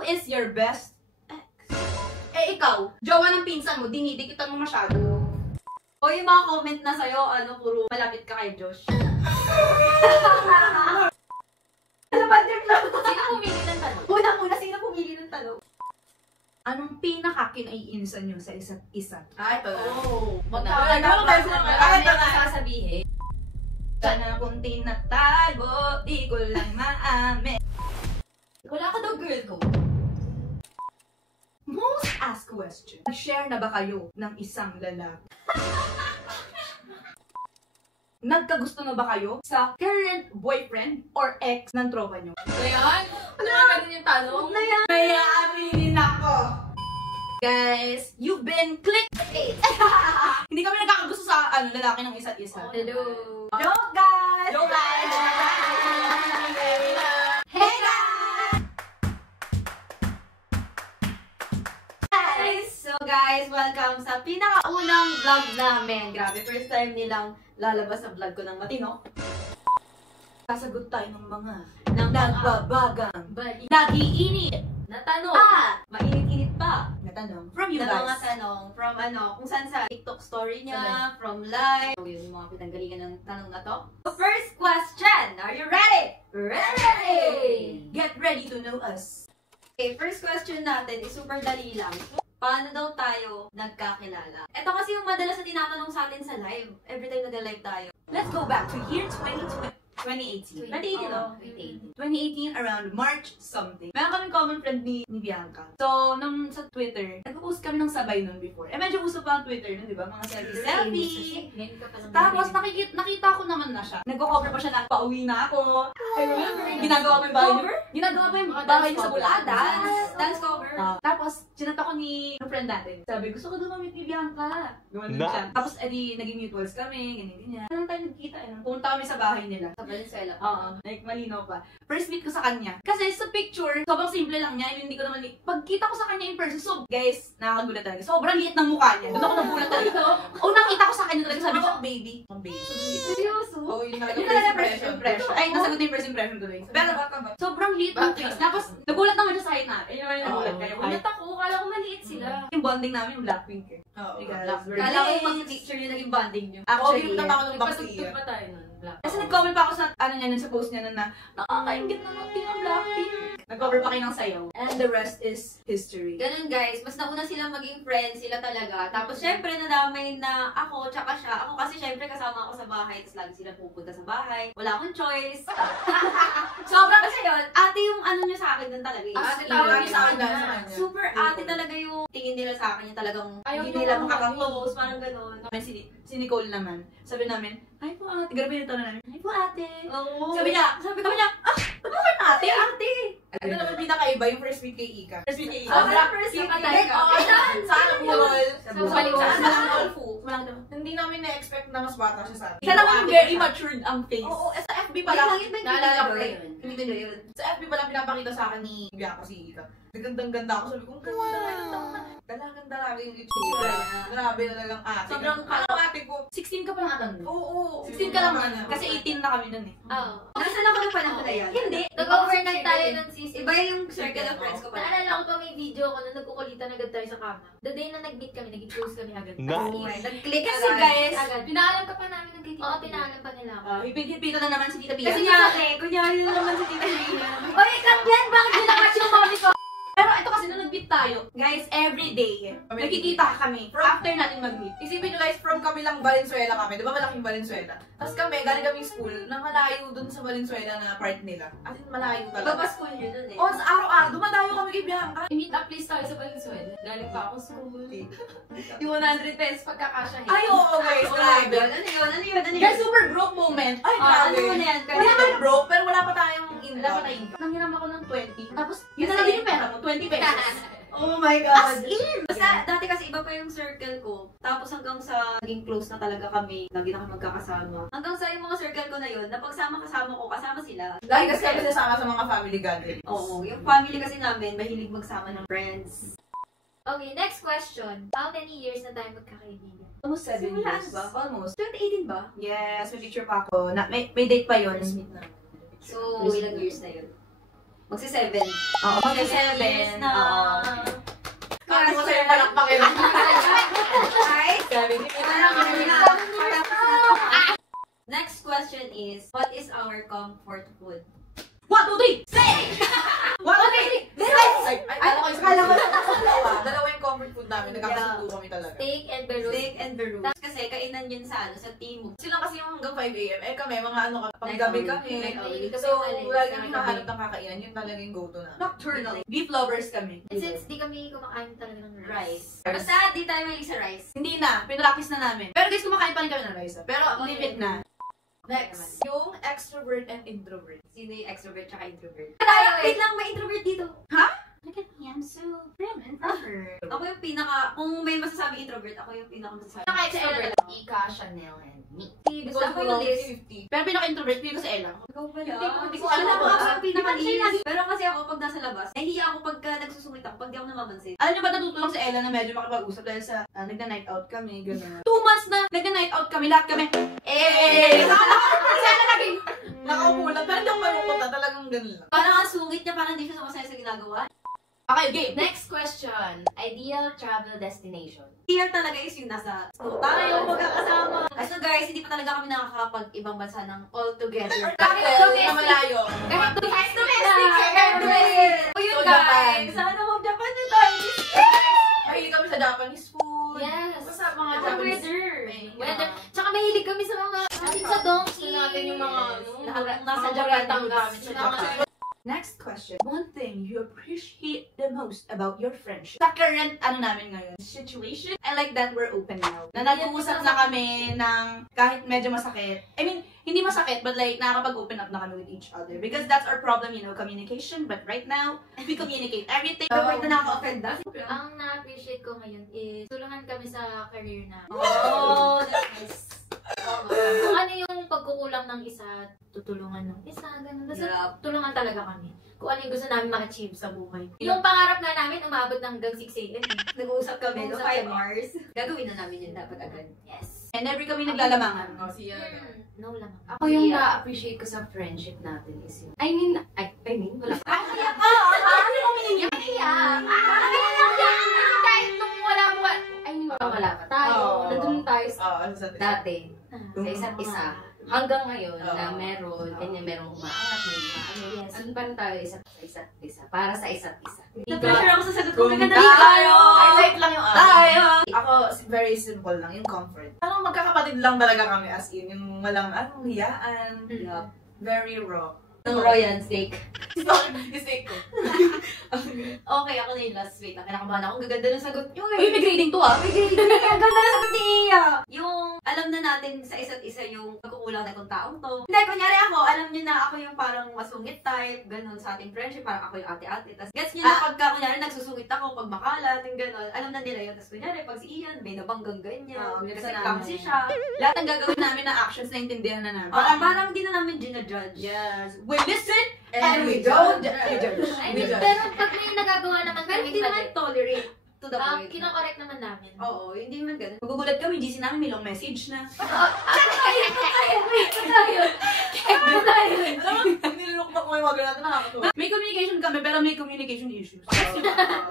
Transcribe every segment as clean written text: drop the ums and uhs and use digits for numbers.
Who is your best ex? Eh ikaw, jowa ng pinsan mo, dinidikitan mo masyado. O yung mga comment na sa'yo, puro malapit ka kay Josh. Ano ba din lang? Sino pumili ng tanong? Una, sino pumili ng tanong? Anong pinaka-kinaiinisan nyo sa isa't isa? Ito na. Ito na. Sasabihin. Sana kung tinatago, di ko lang maamin. Wala ka daw girl ko. Most asked question. Nag-share na ba kayo ng isang lalaki? Nagkagusto na ba kayo sa current boyfriend or ex ng tropa nyo? Ayan? Ano ba ganun yung tanong? Kaya aminin ako! Guys, you've been clickbait! Hindi kami nagkakagusto sa lalaki ng isa't isa. Hello. Joke guys! Joke guys! Hey guys! So guys, welcome sa pinakaunang vlog namin. Grabe, first time nilang lalabas sa vlog ko ng matino. Sasagot tayo ng mga nagbabagang nag-iinit na tanong. mainit-init pa na tanong from you Na guys. mga tanong from kung saan sa TikTok story niya, from live. Yung mga pinanggalingan ng tanong na to. First question, are you ready? Ready! Get ready to know us. Okay, first question natin is super dali lang. Paano daw tayo nagkakilala? Ito kasi yung madalas na tinatanong sa atin sa live. Every time nag-live tayo. Let's go back to year 2018. 2018, no? 2018, around March something. Meron kaming common friend ni Bianca. So, nung sa Twitter, nag-post kami ng sabay nun before. Eh, medyo uso pa ang Twitter nun, di ba? Mga selfie. Tapos, nakita ko naman na siya. Nagko-cover pa siya na, pauwi na ako. Ginagawa mo yung bahay niyo. Ginagawa mo yung bahay niyo sa Bulacan. Dance cover. Tapos, sinata ko ni friend natin. Sabi, gusto ko dumamit ni Bianca. Gumanon siya. Tapos, edi, naging mutuals kami, ganyan. Saan tayo nagkita? Pumunta kami sa bahay nila. Sa Valenzuela. Oo, like malinaw pa. First meet ko sa kanya. Kasi sa picture, sobrang simple lang niya. Hindi ko naman, pagkita ko sa kanya in person, so guys, nakakagulat talaga. Sobrang liit ng mukha niya. Doon ako nagulat talaga. Nakita ko sa kanya talaga, sabi ko, baby. Seryoso? Oo, yun Yun talaga first impression. Ay, nasagot na yung first impression tuloy. Pero, sobrang liit ng face. Tapos, nagulat naman siya sa akin natin. Yun naman yung nagulat kayo. Ulit ako, kala ko maliit sila. Yung bonding namin, yung Blackpink eh. Oo. Kala ko pang picture yung naging bonding nyo. Actually, na ako ng Nagpatugtog pa tayo nun. kasi nag-comment pa ako sa sa post niya na nakakaingit na natin ang Blackpink. Nag-cover pa kayo ng sayaw. And the rest is history. Ganun guys, mas nauna silang maging friends sila talaga. Tapos syempre nadamay na ako tsaka siya. Ako kasi syempre kasama ako sa bahay. Tapos lagi silang pupunta sa bahay. Wala akong choice. Sobrang kasi yun, ate yung niya sa akin dun talaga. Ate tawag niya sa akin dahil sa kanya. Super ate talaga yung tingin nila sa akin. Yung talagang Ayaw hindi nila nila makaka-close. Parang ganun. Si Nicole naman, sabi namin, ay po ate, grabe yung tono namin, ay po ate. Oo. Sabi niya, ba't mo kayo ate? Ate! Ano naman pinakaiba yung first meet kay Ika? First meet niya. First meet talaga. Saan Burol? Walang daw. Hindi namin na-expect na mas bata siya sa atin. Siya naman yung very matured ang face. Oo, sa FB pa lang. Naalala ko yun. Hindi ko yun. Sa FB pa lang pinapakita sa akin ni Bianca si Ika. Nagandang-ganda ako. Sabi ko, dalagang-dalaga yung itsura. Grabe talagang ate. Sobrang ate ko. 16 ka pa lang atan. Oo. 16 ka lang man. Kasi 18 na kami nun eh. Oo. Nasaan ako ng panahon na yan? Hindi. Nag-overnight tayo ng sis. Iba yung circle of friends ko pa. Naalala ko pa may video ko na nagkukulitan agad tayo sa kama. The day na nag-meet kami, naging close kami agad. Nag-click Kasi guys, Agad. Pinaalam ka pa namin ng tita. Oo, pinaalam pa nila ako. hipit-hipito na naman si Tita Pia. Kasi nga, kunyari na naman si Tita Rina. Oy, cut yan! Bakit ginawas yung mami ko? Pero ito kasi nung nag-meet tayo, guys, every day, nagkikita kami after natin mag-meet. Isipin nyo guys, from kami lang Valenzuela kami. Di ba malaking Valenzuela? Tapos kami, galing kami school na malayo dun sa Valenzuela na part nila. As in, malayo talaga. Baba school yun dun eh. O, sa araw-araw, dumadayo kami kay Bianca. I-meet up please tayo sa Valenzuela. Galing pa ako school. Yung 100 pesos pagkakasya. Ay, oo guys, grabe. Ano yun? Guys, super broke moment. Ay, Ano grabe. mo na yan? Wala pa broke, pero wala pa tayong Wala pa tayong nanghiram ako ng 20. Tapos, yun na lang din yung pera mo, 20 pesos. Oh my As God! in! Dati kasi iba pa yung circle ko. Tapos hanggang sa naging close na talaga kami, lagi na kami magkakasama. Hanggang sa yung mga circle ko na yun, napagsama-kasama ko, kasama sila. Lagi kasi kami sasama sa mga family gatherings. Oo, yung family kasi namin, mahilig magsama ng friends. Okay, next question. How many years na tayo magkakaibigan? Almost 7 Simulaan years. ba? Almost. 2018 ba? Yes, may picture pa ako. May date pa yun. So, ilang years na yun? Magsi-7. Oo, Magsi-7 na. Kaya ko sa'yo palakpakin. Right? Sabi niyo, Next question is, what is our comfort food? 1, 2, 3! Say! 1, 2, 3! Akala ko dalawa yung comfort food namin. Nagkakasundo kami talaga. Steak and berus. Steak and berus. Kasi kainan yun sa Timog. Sila kasi yung hanggang 5 a.m. Eh kami, mga ano panggabi kami. Like, So, lagi kami hahanap ng kakainin. Yun talaga yung go-to na. Nocturnal. Beef lovers kami. And since di kami kumakain talaga ng rice. Basta di tayo mahilig sa rice. Hindi na, pinractice na namin. Pero guys, kumakain pa rin kami ng rice. Pero limit na. Next, yung extrovert and introvert. Sino yung extrovert tsaka introvert? Wait lang, may introvert dito. Look at me, I'm so prim and proper. Ako yung kung may masasabi introvert, ako yung pinaka-masasabi. Extrovert. Ika, Chanel, and me. Basta ako yung list. 50. Pero pinaka-introvert, hindi ko sa Ella. Ikaw pala. Hindi ko Alam alam ko ba? ako yung pinaka-list. Pero kasi ako pag nasa labas, nahihiya ako pagka nagsusungit ako, pag di ako namamansin. Alam niyo ba natutulong sa Ella na medyo makipag-usap dahil sa nagna-night out kami, gano'n. 2 months na nagna-night out kami, lahat kami. Sana naging... Nakaupo lang. Pero hindi ako malungkot na. Talagang ganun lang. Parang ang sungit niya, parang hindi siya sumasaya sa ginagawa. Okay, game. Next question. Ideal travel destination. Here talaga is yung nasa school tayo, magkakasama. So guys, hindi pa talaga kami nakakapag-ibang bansa ng all together. Kahit na malayo. Kahit domestic O yun So, guys, Japan. sana mag-Japan na tayo. Mahilig kami sa Japanese food. Yes. Basta mga Ang Japanese. weather. May- Weather. Tsaka mahilig kami sa mga, sa donkey. natin yung mga, Nasa mga Japan gamit kami sa sa Japan. Next question. One thing you appreciate the most about your friendship. Sa current, namin ngayon, situation. I like that we're open now. Na nag-uusap na kami ng kahit medyo masakit. I mean, hindi masakit, but like, nakakapag-open up na kami with each other. Because that's our problem, communication. But right now, we communicate everything. Robert na nakaka-offend na. Ang na-appreciate ko ngayon is tulungan kami sa career na. Oh, that's Kung ano yung pagkukulang ng isa, tutulungan ng isa, ganun. Basta Yup. tulungan talaga kami. Kung ano yung gusto namin ma-achieve sa buhay. Yung pangarap nga namin, umabot ng hanggang 6 a.m. Nag-uusap kami, no? Nag-uusap 5 kami. hours. Gagawin na namin yun dapat agad. Yes. And every kami naglalamangan. Oh, siya. No lang. Ako yung na-appreciate ko sa friendship natin is yung... I mean, wala. Kahit nung wala pa tayo. Oo. Nandun tayo Sa dati. Sa isa't isa. Hanggang ngayon na meron, ganyan merong umaangat, may umaano. Yes. Andun pa rin tayo isa't isa. Para sa isa't isa. Na-pressure ako sa sagot ko. Kung Nagkadali tayo! Highlight lang yung Tayo! Ako, very simple lang, yung comfort. Parang magkakapatid lang talaga kami as in, yung walang hiyaan. Yup. Very raw. Ng Royal steak. Mistake ko. Okay, ako na yung last. Wait, kinakabahan ako. Ang gaganda ng sagot nyo eh. Uy, may grading to May grading. Ang ganda ng sagot ni Iya. Yung alam na natin sa isa't isa yung pagkukulang na kung taong to. Hindi, kunyari ako, alam niyo na ako yung parang masungit type, ganun sa ating friendship, parang ako yung ate-ate. Tapos gets niyo na pagka kunyari nagsusungit ako, pag makalat, yung ganun, alam na nila yun. Tapos kunyari, pag si Ian, may nabanggang ganyan. gets Kasi na clumsy namin. siya. Lahat ng gagawin namin na actions na intindihan na namin. Parang di na namin ginajudge. Yes. We listen And we don't judge. I mean, pero pag may nagagawa naman Pero kami hindi naman tolerate to the point. kinakorek naman namin. Oo, hindi naman ganun. Magugulat kami, GC namin may long message na. Nilulukmak mo yung mga ganun, nakakatuwa. May communication kami, pero may communication issues.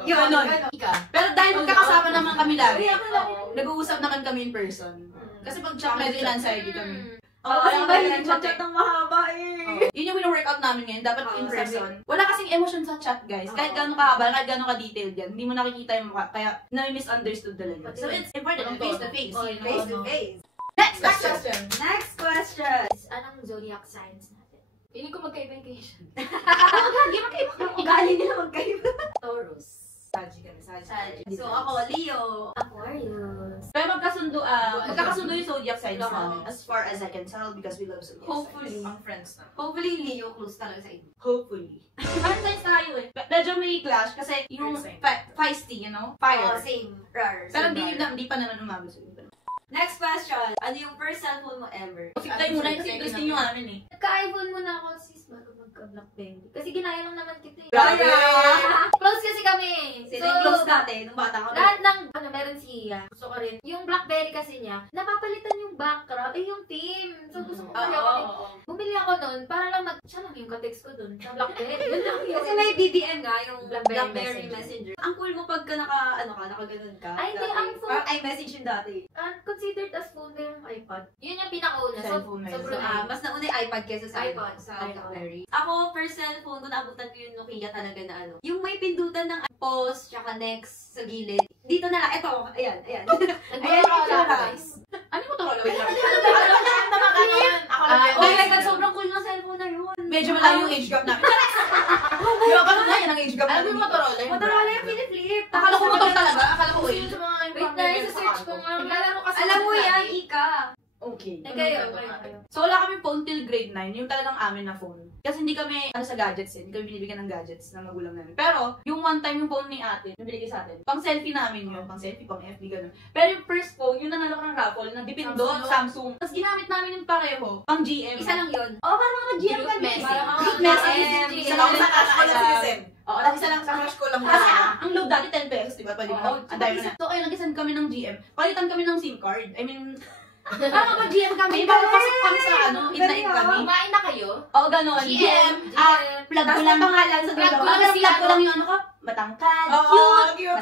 Yun, Ganon. Ika. Pero dahil magkakasama naman kami lagi, Oo. nag-uusap naman kami in person. Kasi pag chat, medyo in-anxiety kami. Oo, kasi ba hindi chat ng mahaba eh. Yun yung wino-workout namin ngayon, dapat in Oo, person. Wala kasing emotion sa chat, guys. Kahit gano'ng kahaba, kahit gano'ng ka-detailed yan, hindi mo nakikita yung mukha, kaya na-misunderstood talaga. So it's important, face-to-face. you know? Face to face. Next Next question! question. Next question. Anong zodiac signs natin? Feeling ko magkaiba yung creation. Ugali nila magkaiba. Taurus. Saji kami, Saji. So ako, Leo. Aquarius. Pero magkakasundo yung zodiac signs namin, as far as I can tell, because we love zodiac signs. Hopefully. Ang friends na. Hopefully, Leo close talaga sa inyo. Hopefully. Parang signs tayo eh. Medyo may clash kasi yung feisty, you know? Fire. Same. Rar. Pero hindi pa naman umabot sa iba. Next question. Ano yung first cellphone mo ever? Tayo muna kasi interesting yung amin eh. Nagka-iPhone muna ako sis bago magka-Blackberry. Kasi ginaya lang naman kita eh. Grabe! Close kasi kami. Sino So, yung phones dati, nung bata ko. Lahat ng, meron siya. Gusto ko rin. Yung Blackberry kasi niya, napapalitan yung background, yung theme. So, gusto ko bumili ako nun, para lang siya lang yung ka-text ko dun, sa Blackberry. Yun lang yun. Kasi may BBM nga, yung Blackberry Blackberry Messenger. Ang cool mo pagka nakaganon ka. Ay, hindi, dati. ang phone. Parang iMessage yung dati. Considered as phone na yung iPad. Yun yung pinakauna. Cellphone na yun. Sobrang Mas nauna yung iPad kesa sa iPod. sa Blackberry. Ako, first cellphone ko, naabutan ko yung Nokia talaga na ano. Yung may pindutan ng pause, tsaka next sa gilid. Dito na lang, eto, ayan. Ayan, guys. Ano mo Motorola? Wait lang. Ako Oh lang my yun. God, sobrang cool ng cellphone na yun. Medyo malayo yung age gap namin. Di ba, parang yan ang age gap Alam namin. mo Motorola? Motorola yung piniflip. Akala ko motor talaga. Akala ko Sino sa mga Wait na, isa-search ko nga. Naglalaro kasi. Alam mo yan, Ika. Okay. Kayo. So, wala kami phone till grade 9, yung talagang amin na phone. Kasi hindi kami, sa gadgets hindi kami binibigyan ng gadgets ng magulang namin. Pero, yung one time yung phone ni ate, yung binigay sa atin, pang selfie namin yun, pang selfie, pang FB, gano'n. Pero yung first phone, yung nanalo ko ng raffle, na dipindot, Samsung. Tapos ginamit namin yung pareho, pang GM. Isa lang yun. Oo, parang mga GM Group kami. message. Parang mga Group group message. message. Isa lang sa cash ko lang sinisend. Oo, Isa lang sa cash ko lang. kasi ang load dati 10 pesos, di ba? Pwede mo Oo, na. Ang dami na. So, ayun, nag-send kami ng GM. Palitan kami ng SIM card. I mean, parang mag-GM kami. Parang pasok kami sa in-na-in kami. Kumain na kayo? Oo, gano'n. GM. Plug ko Tapos lang. may pangalan sa Plug ko dulo. lang. Plug ko lang yung ano ko. Matangkad. Oo, cute.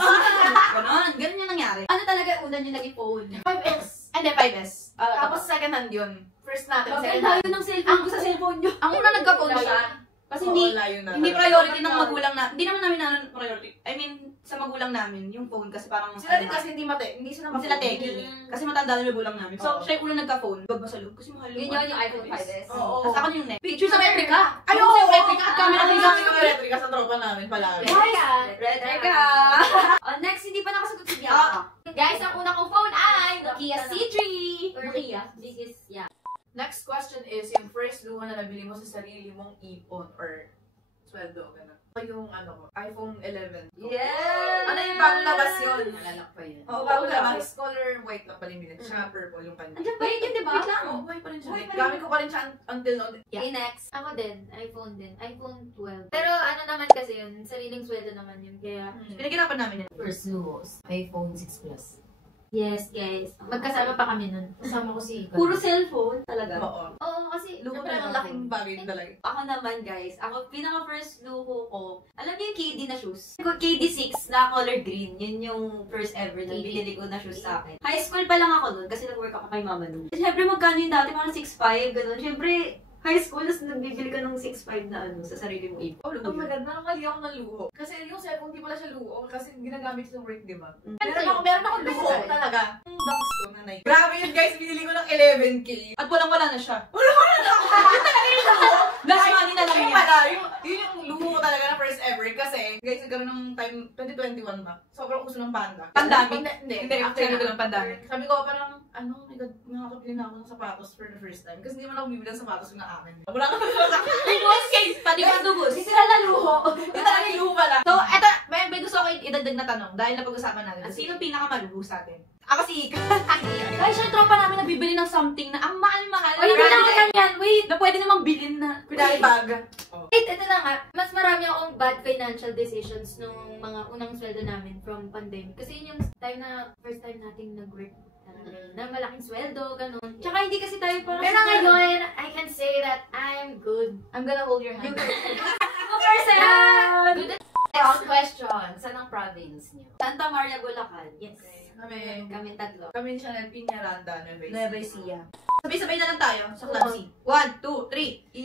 Gano'n. Ganun yung nangyari. Ano talaga una nyo naging phone? 5S. Hindi, 5S. Tapos second hand yun. First natin, Ang second layo hand. ng cellphone ko sa cellphone nyo. ang una nagka-phone siya. Kasi hindi, layo na. hindi priority ng magulang na, hindi naman namin na priority. I mean, sa magulang namin, yung phone kasi parang, Sila din kasi hindi sila hindi sila techie. Kasi matanda na yung magulang namin. So, Oo. siya yung una nagka-phone. Bag ba sa loob? Kasi mahal Yun yun yung iPhone 5S. Oo. Tapos ako yung neck. Picture sa replica. Ay, Yung oo! sa replica at camera Kami replica. yung replica sa tropa namin palagi. Red ka. Next, hindi pa nakasagot si Bianca. Guys, ang una kong phone ay Nokia C3. Nokia. Biggest, yeah. Next question is, yung first luha na nabili mo sa sarili mong ipon or sweldo, gano'n. Yung iPhone 11. Yeah! Ano yung bagong labas yun? Nalala ko pa yun. Oo, bagong labas. Color white lang pala yung binili. Tsaka purple yung kanya. Andiyan ba yun, di ba? Wait lang, buhay pa rin siya. Buhay pa rin. Gamit ko pa rin siya until now. Okay, next. Ako din, iPhone din. iPhone 12. Pero ano naman kasi yun, sariling sweldo naman yun. Kaya, Pinagirapan namin yan. First luhos, iPhone 6 Plus. yes guys. Magkasama pa kami nun. Kasama ko si Ika. Puro cellphone talaga. Oo. Oo, kasi, Luho syempre, talaga, laking bagay din talaga. Ako naman guys, ako pinaka-first luho ko, alam niyo yung KD na shoes? KD6 na color green, yun yung first ever na binili ko na shoes sa akin. High school pa lang ako nun kasi nag-work ako kay mama nun. Siyempre magkano yung dati, parang 6'5", gano'n. Siyempre, high school, tapos nagbibili ka ng 6'5" na ano, sa sarili mong ipon. Oh my God, nakakali ako ng luho. Kasi yung cellphone, di pala siya luho. Kasi ginagamit sa work, di ba? Meron akong luho talaga. Yung dunks ko na Nike. Grabe yun guys, binili ko ng 11K. At walang-wala na siya. Last money na lang Yung yan. pala, yun yung luho ko talaga na first ever. Kasi, guys, nagkaroon ng time, 2021 ba? Sobrang uso ng panda. Pandemic? Hindi, After nito ng pandemic. Sabi ko parang, oh my God, nakakabili na ako ng sapatos for the first time. Kasi hindi man ako bibili ng sapatos na akin. Wala ka sa Pati ba lubos? Hindi sila naluho. Yung talaga yung luho pala. So, eto, may gusto ko idagdag na tanong dahil napag-usapan natin. Sino pinakamaluho sa atin? Ako si Ika. Dahil siya yung tropa namin nabibili ng something na ang mahal-mahal. Wait, hindi na ako ganyan. Wait. Na pwede namang bilhin na. Kunwari bag. Wait, ito na nga. Mas marami akong bad financial decisions nung mga unang sweldo namin from pandemic. Kasi yun yung time na, first time nating nag-work talaga. Na malaking sweldo, ganun. Tsaka hindi kasi tayo parang... Pero ngayon, I can say that I'm good. I'm gonna hold your hand. Next question, saan ang province niyo? Santa Maria, Bulacan. Yes. Kami tatlo. Kami siya ng Piñaranda, Nueva Ecija. Sabay-sabay na lang tayo sa clumsy. 1, 2, 3.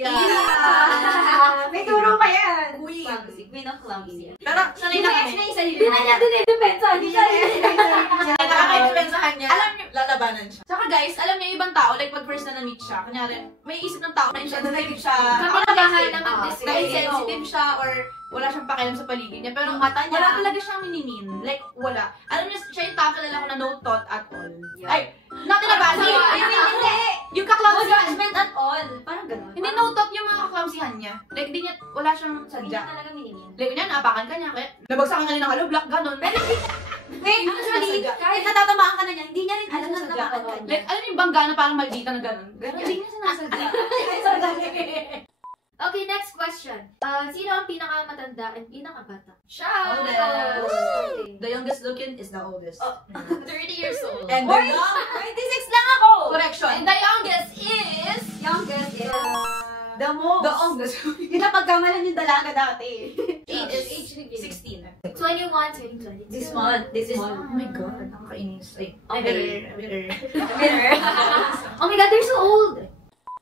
May turo pa yan! Queen. Clumsy. Queen of Clumsy. Pero sanay na kami. Hindi na niya dinidepensa. Hindi siya Sanay na kami. Nakaka-depensahan niya, Alam niyo, lalabanan siya. Tsaka guys, alam niyo yung ibang tao, like pag first na na-meet siya, kanyari, may isip ng tao na insensitive siya. Kapinabahan na Na mag-discuss. insensitive siya or wala siyang pakialam sa paligid niya. Pero Yung mata niya. wala talaga siyang minimin. Like, wala. Alam niyo, siya yung tao kilala ko na no thought at all. Yeah. Ay, not in a bad way. Hindi! Yung No kaklamsihan. judgment at all. Parang ganun. Hindi no thought yung mga kaklamsihan niya. Like, di niya, wala siyang Hindi sadya. niya talaga mininin. Like, niya, naapakan ka niya. Kaya, nabagsakan ka niya ng hollow block, ganun. Wait, actually, kahit natatamaan ka na niya, hindi niya rin alam na natamaan ka niya. Like, alam niyo yung bangga na parang maldita na ganun. Hindi niya sinasadya. Okay, next question. Sino ang pinakamatanda and pinakabata? Siya! Oh, Okay. youngest looking is the oldest. 30 years old. And the young, 26 lang ako! correction. And the youngest is... Youngest is... The most. The oldest. Yung napagkamalan yung dalaga dati. Age reveal. 16. 21, 20, 22. This month. Oh my god, nakakainis. Ay, Okay. bitter. Oh my god, they're so old!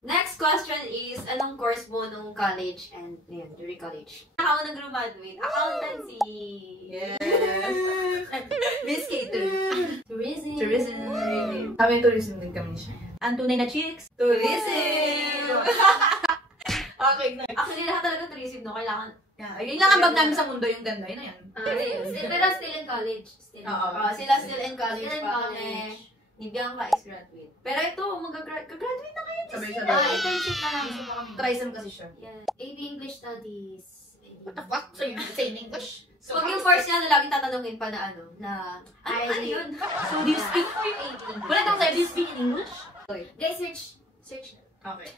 Next question is, anong course mo nung college and yun, during college? Ako nang graduate, accountancy. Yes. Miss Catering. Tourism. Tourism. Kami tourism din kami siya. Ang tunay na chicks, tourism. Okay, next. Actually, lahat talaga tourism, no? Kailangan. Yeah, yun lang ang bag namin sa mundo, yung ganda. Yun na yan. Pero still in college. Still in Oo. college. Sila still in college Still in pa college. kami. Ni Bianca is graduate. Pero ito, mag-graduate na kayo. Sabay-sabay. Internship na lang. Trisem kasi siya. Yeah. AB English Studies. What the fuck? So you say in English? Pag yung course niya, laging tatanungin pa na ano, ano yun? So do you speak? Wala kang sabi, do you speak in English? Guys, search. Okay.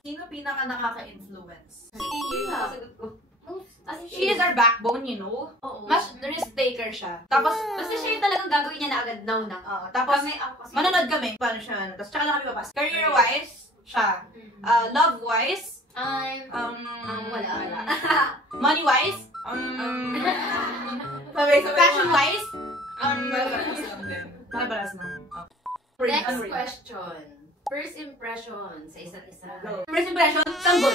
Sino pinaka nakaka-influence? Si Ian, sasagot ko. She is our backbone, you know? Oo. Mas risk taker siya. Tapos, Basta siya yung talagang gagawin niya na agad now na. tapos, Ako kasi. manonood kami. Paano siya? Tapos, tsaka lang kami papas. Career-wise, siya. Love-wise, Wala. money-wise, fashion-wise, Baras na. Next question. First impression sa isa't isa. First impression, sanggol.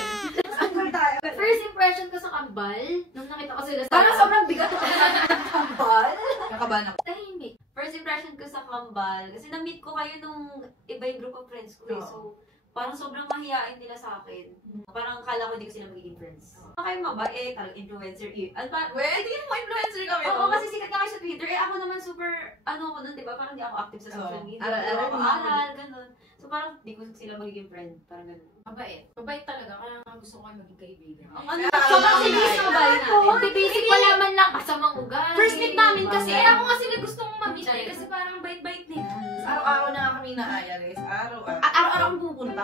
First impression ko sa kambal, nung nakita ko sila sa... Parang sobrang bigat ako sa kambal. Nakabahan ako. tahimik. First impression ko sa kambal, kasi na-meet ko kayo nung iba yung group of friends ko eh. So, parang sobrang mahihain nila sa akin. Parang akala ko hindi ko sila magiging friends. Kayo mabait, talagang influencer eh. Wait, tingin mo influencer kami. Oo, kasi sikat nga kayo sa Twitter. Eh, ako naman super, ano ko nun, di ba? Parang hindi ako active sa social media. Aral-aral Ako mo. aral, ganun. So, parang hindi ko sila magiging friend. Parang ganun. Mabait. Mabait talaga. Kaya nga gusto ko kayo maging kaibigan. Ano? Sobrang Sinis nice. mo ba yun? Kung bibisik wala man lang kasamang ugali. First meet namin kasi. Kaya ako nga sila gusto mong ma-meet eh. Kasi parang bait-bait nila. Araw-araw na nga kami naaya, guys. Araw-araw. At araw-araw kami pupunta.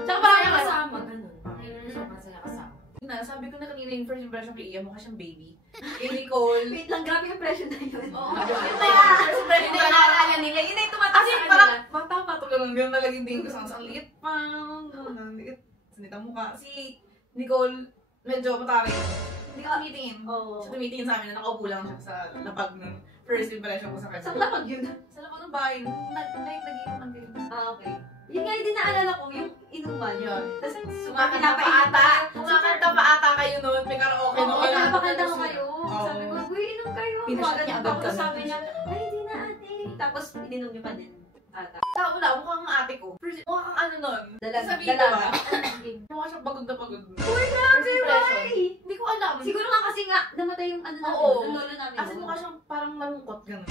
Tsaka Parang parang kasama, ganun. Sobrang sila kasama. sabi ko na kanina yung first impression kay Iya, mukha siyang baby. Kay Nicole. Wait lang, grabe yung impression na yun. Oo. First impression Hindi ko ko naalala nila. Yun na yung tumatak Kasi sa parang kanila. bata pa to ganun. Ganun talaga yung tingin ko sa ang liit pa. Ang liit. Sanita mukha. Si Nicole, medyo mataray. Hindi ka tumitingin. Oo. Siya tumitingin sa amin na nakaupo lang siya sa lapag ng first impression ko sa kanya. Sa lapag yun. Sa lapag ng bahay. Nag-iinuman kayo. Okay. Yun nga yung din naalala ko, yung inuman. Yun. Tapos Sumakanta pa ata. Sumakanta pa ata kayo noon. May karaoke Oo, noon. napakanta ko kayo. Oo. Sabi ko, uy, inom kayo. Pinashot niya agad Tapos kami. sabi niya, ay, hindi na ate. Tapos, ininom niyo pa din. Ata. Sa una, mukhang ang ate ko. Mukha kang ano nun. Dalaga. Sabihin ko ba? Dalaga. Mukha siyang pagod na pagod. Uy, grabe, impression. why? Hindi ko alam. Siguro nga kasi nga, namatay yung ano namin, Oo. yung lolo namin. Kasi mukha siyang parang nalungkot ganun.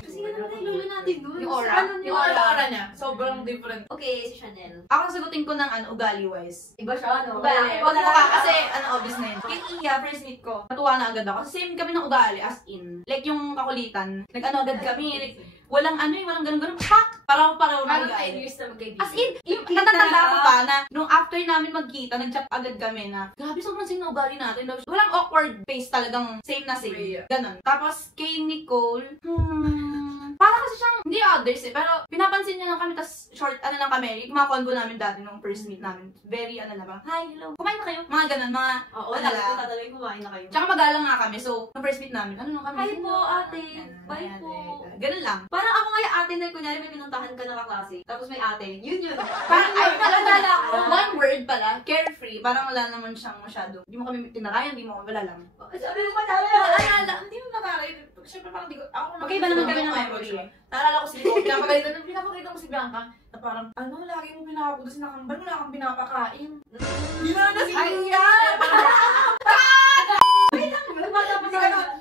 Kasi nga namatay yung lolo natin dun. Yung Sa aura? ano niya? Yung aura niya. Sobrang different. Okay, si Chanel. Ako sagutin ko ng ugali-wise. Iba siya, no? Ugali. Wag mukha kasi obvious na yun. Kay Iya, first meet ko, natuwa na agad ako. Kasi same kami ng ugali, as in. Like yung kakulitan. Nag-ano agad kami. Like, walang walang ganun-ganun. Pak! Paraw-paraw na Parang 10 ugali. years na magkaibigan. As in, yung Kita. natatanda ko pa na nung after namin magkita, nag-chat agad kami na, grabe sobrang same na ugali natin. Walang awkward face, talagang same na same. Yeah. Ganon. Tapos kay Nicole, para kasi siyang, hindi others eh, pero pinapansin niya lang kami, tas short, ano lang kami, yung mga convo namin dati nung first meet namin. Very, ano lang, parang, hi, hello, kumain na kayo? Mga ganon, mga, Oo, ano lagi lang. ko tatawin, kumain na kayo. Tsaka magalang nga kami, so, nung first meet namin, ano lang kami? Hi po, ate. Ganun, Bye ayan, po. Ganun lang. Parang ako nga yung ate na, kunyari may pinuntahan ka na kaklase, tapos may ate, yun. Parang, ay, naalala ko. one word pala, carefree. Parang wala naman siyang masyado. Hindi mo kami tinarayan, hindi mo wala lang. Sabi mo madami Naalala, hindi mo nataray. Siyempre parang di ko, ako naman. Magkaiba naman kami ng memory. memory. Naalala ko si Nicole, pinapakita mo si Bianca, na parang, ano, lagi mo pinapapunta sa nakambal, wala kang pinapakain. Hindi na na si Iya!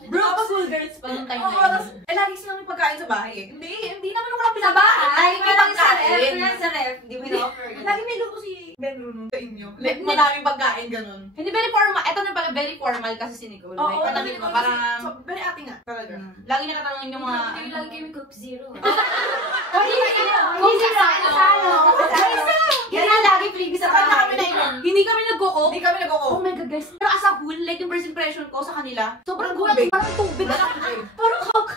Bro, school girls pa nung time na yun. Eh, lagi silang may pagkain sa bahay eh. Hindi naman ako lang Sa bahay, Lagi may parang sa ref, pagkain. kunyari sa ref, di mo ina-offer. Lagi may luto si Benro nun sa inyo. Like, madaming pagkain, ganun. Hindi very formal. Ito na pala, very formal kasi si Nicole. Oo, Like, parang, Nicole parang, kasi- so, very ate nga, talaga. Lagi niya katanungin yung mga, Kayo lagi kami Coke Zero. Hindi kasalo. Yan ang lagi freebie sa kanya kami na bahay. inom. Hindi kami nag-cook. Hindi kami Oh nag-o-off. my God, guys. Pero as a whole, like yung first impression ko sa kanila, sobrang Parang gulat. tubig. Parang tubig. Parang coke.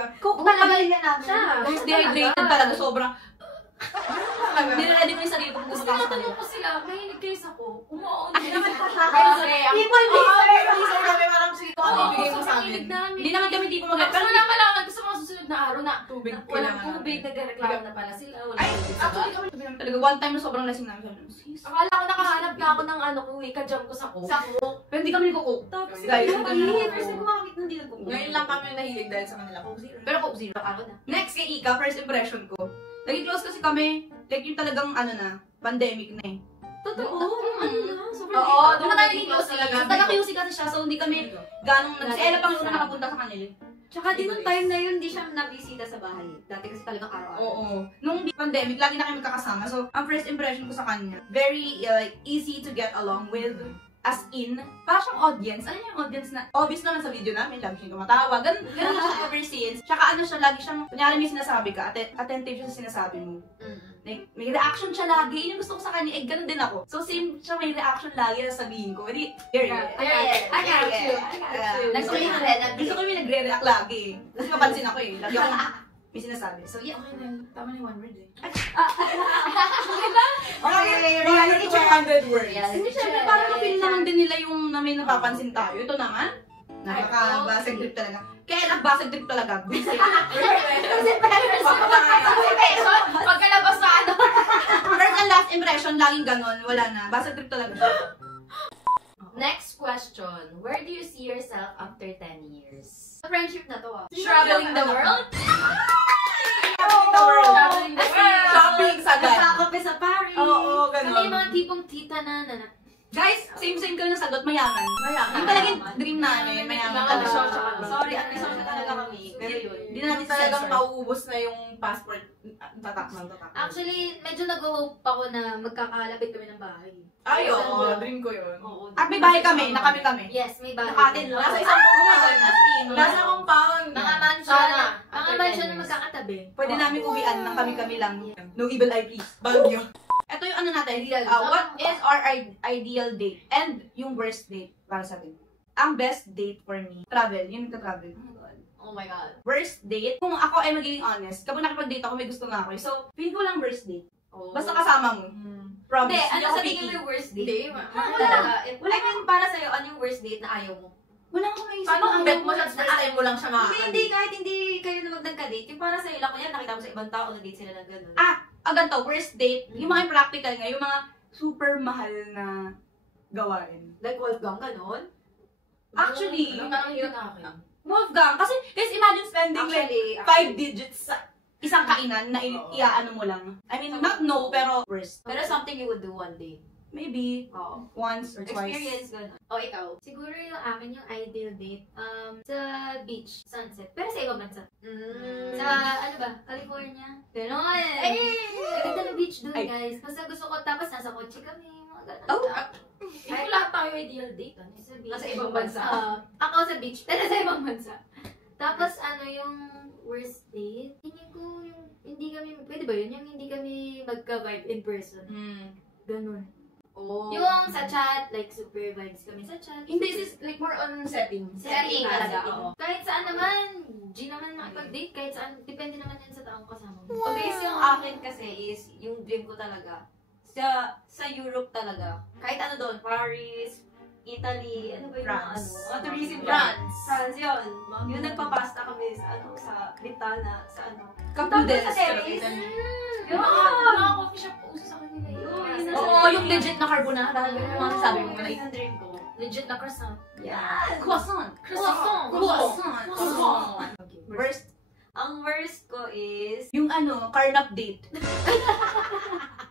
talaga. Cook pamilya namin. Siya. Guys, dehydrated talaga. Sobrang, Talaga. niready ko yung sarili ko kung gusto ko sa kanila. Tinatanong ko sila, mahilig kayo sa cook? Umuon. Hindi naman Kasi, People pleaser kami, parang sige ko ano ibigay mo sa amin. Hindi naman kami tipo mag- Tapos wala malaman ko sa mga susunod na araw na Tubig walang kailangan tubig, namin. nagreklamo na pala sila. Walang Ay, tubig sa actually bahay. kami Talaga, one time na sobrang lasing namin. Sabi namin, sis. Akala ko nakahanap na ako ng ano ko, ka-jam ko sa cook. Sa cook. Pero hindi kami nagkukook. Tapos, Guys, yung yung pag-ihip, first time gumagamit ng dito. Ngayon lang kami nahilig dahil sa kanila. Kung zero. Pero Coke Zero. Ako na. Next kay Ika, first impression ko. Naging close kasi kami, like yung talagang ano na, pandemic na eh. Totoo, yung ano na, sobrang Oo, kita. doon na tayo naging Close close. talaga. Taga-QC kasi siya, so hindi kami ganong si Ella pang una nakapunta sa kanila. Tsaka din nung time na yun, di siya nabisita sa bahay. Dati kasi talagang araw-araw. Oo. Nung pandemic, lagi na kami magkakasama. So, ang first impression ko sa kanya, very like easy to get along with. As in, parang siyang audience. Ano yung audience na, obvious naman sa video namin, lagi siyang tumatawa. Ganun siya ever since. Tsaka ano siya, lagi siyang, kunyari may sinasabi ka, attentive siya sa sinasabi mo. Like, may reaction siya lagi. Yun yung gusto ko sa kanya, eh, ganun din ako. So, same siya, may reaction lagi na sabihin ko. Hindi, period. I got you. Gusto ko yung gusto ko yung nagre-react lagi. Kasi mapansin ako eh. Lagi ako may sinasabi. So, yeah, Okay na yun. Tama na yung one word eh. okay. Reality check 100 words. Hindi, syempre, parang mapil naman din nila yung na may napapansin tayo. Ito naman, nakaka-basag trip talaga. Kaya nagbasag trip talaga. Busy. Pagkalabas na ano. First and last impression, laging ganon. Wala na. Basag trip talaga siya. Next question. Where do you see yourself after 10 years? Friendship na to ah. Traveling the world? Traveling the world. Traveling the world. Shopping sagad. Nagkakape sa Paris. Oo, Kami yung ganon. mga tipong tita na Guys, same kami ng sagot, mayaman. Mayaman. Yung talagang dream namin, mayaman Mga talaga. bisosyo kami. Sorry, ambisyoso talaga kami. Pero yun. Hindi na natin Talagang censor. mauubos na yung passport. Tatak ng tatak. Actually, medyo nag-hope ako na magkakalapit kami ng bahay. Ay, oo. Dream ko yun. Oo. At may bahay kami, na kami. Yes, may bahay. Nakatin lang. Nasa isang compound. As in. Nasa compound. Mga mansion Sana. na. Mga After mansion 10 na years. magkakatabi. Pwede namin uwian ng kami lang. No evil eye, please. Bagyo. Ito yung ano natin, Ideal. what is our ideal date? And yung worst date para sa akin. Ang best date for me, travel. Yung nagka-travel. Oh my God. Worst date, kung ako ay magiging honest, kapag nakipag-date ako, may gusto na ako. So, feel ko lang worst date. Oh. Basta kasama mo. Promise. Hindi, ano ako sa tingin picky. mo yung worst date? Hindi. Talaga. I mean, para sa'yo, ano yung worst date na ayaw mo? Wala akong naisip. Paano kung na bet mo ayaw sa first time mo lang siya Hindi, kahit hindi kayo na nagka-date. Yung para sa'yo lang, kunya nakita mo sa ibang tao, nag-date sila ng gano'n. Ganito, worst date, yung mga practical nga, yung mga super mahal na gawain. Like Wolfgang, gano'n? Actually, Parang yun akin. Wolfgang, kasi guys, imagine spending like Actually, 5 digits sa isang kainan na iaano mo lang. I mean, not no, pero worst. Pero something you would do one day. Maybe Oo. once or twice. Experience, gano'n. O, ikaw? Siguro yung akin yung ideal date, sa beach, sunset. Pero sa ibang bansa. Sa, ano ba, California. Ganon. Ganda ng beach doon, Ay. guys. Basta gusto ko, tapos nasa kotse kami, mga ganon. Oh, Ay, lahat tayo ideal date. Ano? Sa beach. Nasa ibang bansa. Ako sa beach, pero sa ibang bansa. Tapos ano yung worst date? Tingin ko yung hindi kami, pwede ba yun? Yung hindi kami magka-vibe in person. Ganon. Oh. Yung sa chat, like super vibes kami sa chat. Hindi, this is like more on setting. Setting talaga, oo. Kahit saan naman, G naman makipag-date, kahit saan, depende naman yan sa taong kasama mo. Okay, so yung akin kasi is, yung dream ko talaga, sa Europe talaga. Kahit ano doon, Paris, Italy, ano ba yung mga France. ano? Tourism France. France, yun. Yung nagpapasta kami sa Britana, sa ano. Kapudel. Tapos sa Paris. Yung mga coffee shop uso sa kanila yun. Oo, yung legit na carbonara. Yung mga sabi mo na Yun ang dream ko. Legit na croissant. Yes! croissant. Croissant. Croissant. Worst, Ang worst ko is, yung ano, carnap date.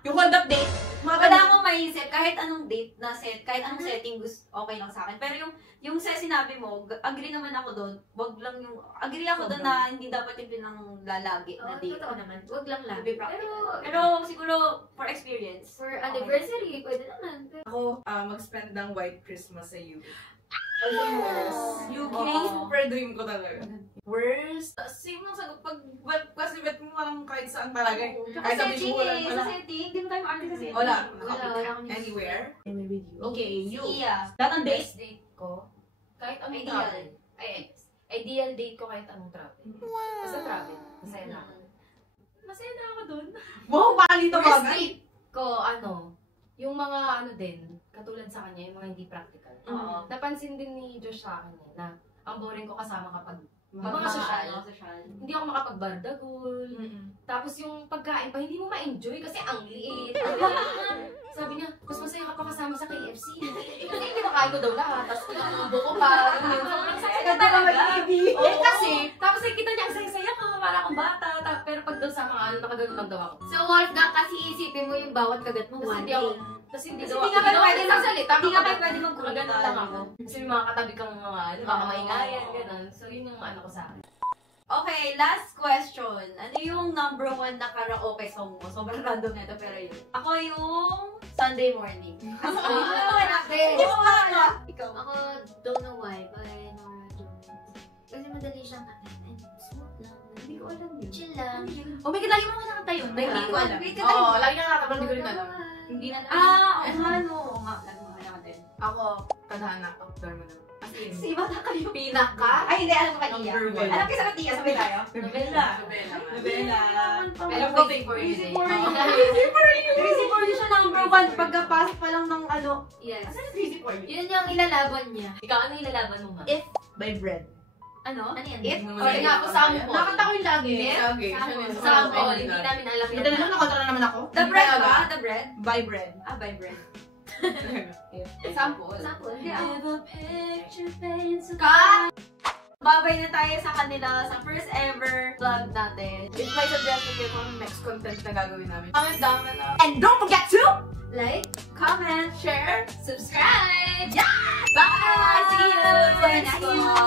Yung hold up date. wala akong maisip, kahit anong date na set, kahit anong setting, okay lang sa akin. Pero yung sa sinabi mo, agree naman ako doon, wag lang yung, agree ako doon na hindi dapat yung pinanglalagi na Oo, date. totoo naman. Huwag lang To lang. be practical. Pero, Pero siguro, for experience. for anniversary, pwede naman. Pero, Ako, mag-spend ng White Christmas sa UK. UK. Super dream ko talaga. Worst? Same lang sagot. Kasi bet mo parang kahit saan talaga eh. Kahit sa setting Bibulan, eh, wala. sa setting, hindi mo tayo maarte sa setting. Wala. wala kami. Anywhere? Okay, you. Iya. Lahat ng date. Best date ko, kahit anong Ideal. travel. Ay, Ideal date ko kahit anong travel. Basta travel. Masaya na ako. Masaya na ako dun. Wow, pakalito First bagay. trip ko, yung mga din, katulad sa kanya, yung mga hindi practical. Napansin din ni Josh sa akin na ang boring ko kasama kapag mga social. Hindi ako makapag-bardagol. Tapos yung pagkain pa, hindi mo ma-enjoy kasi ang liit. Sabi niya, mas masaya ka pa kasama sa KFC. Kasi kinakain ko daw lahat. Tapos kinakain ko pa. Sobrang saya ka talaga. Kasi, tapos kita niya, ang saya-saya ko. Para akong bata. Pero pag daw sa mga nakagano lang daw ako. So, Wolfgang, kasi isipin mo yung bawat kagat mo, Tapos one hindi day. ako, tapos hindi Kasi daw hindi nga kayo pwede magsalita. Hindi nga kayo pwede magkulitan. Ganun lang ako. Kasi may mga katabi kang mga, baka maingayan, gano'n. So, yun yung ko sa akin. Okay, last question. Ano yung number 1 na karaoke song mo? Sobrang random na ito, pero yun. Ako yung Sunday Morning. Hindi mo wala. Ikaw. Ako, Don't Know Why by Nora Jones. Kasi madali siyang katayin. Smooth lang. Hindi ko alam yun. Chill lang. Oh my God, lagi mo nakakanta yun. Hindi ko alam. Oo, lagi na nakatabal, hindi ko rin alam. Hindi na Oo nga. Lagi mo alam din. Ako, tadhana, after mo na. As in, Si Bata kayo. pinaka. Ay, hindi. Alam ko kay Iya. Number one. Alam ko sa katiya. Sabay tayo. Novela. Novela. Pero waiting for you din. Crazy for you siya number 1. Pagkapasok pa lang ng ano. Yes. Asan yung Crazy for you? Yun yung ilalaban niya. Ikaw, ano yung lalaban mo, ma? By Bread. Ano? Ano yan? It? Sorry nga ako, sample. Nakanta ko yung lagi. Yes. Sample, hindi namin alam Hindi na lang, nakontra na naman ako. The bread ba? The bread? By Bread. Ah, by bread. Sample. Sample. Hindi ako. picture paints Cut! Babay na tayo sa kanila sa first ever vlog natin. If may suggestion kayo kung next content na gagawin namin. Comment down below. And don't forget to Like, Comment, Share. subscribe! Bye! See you! See you!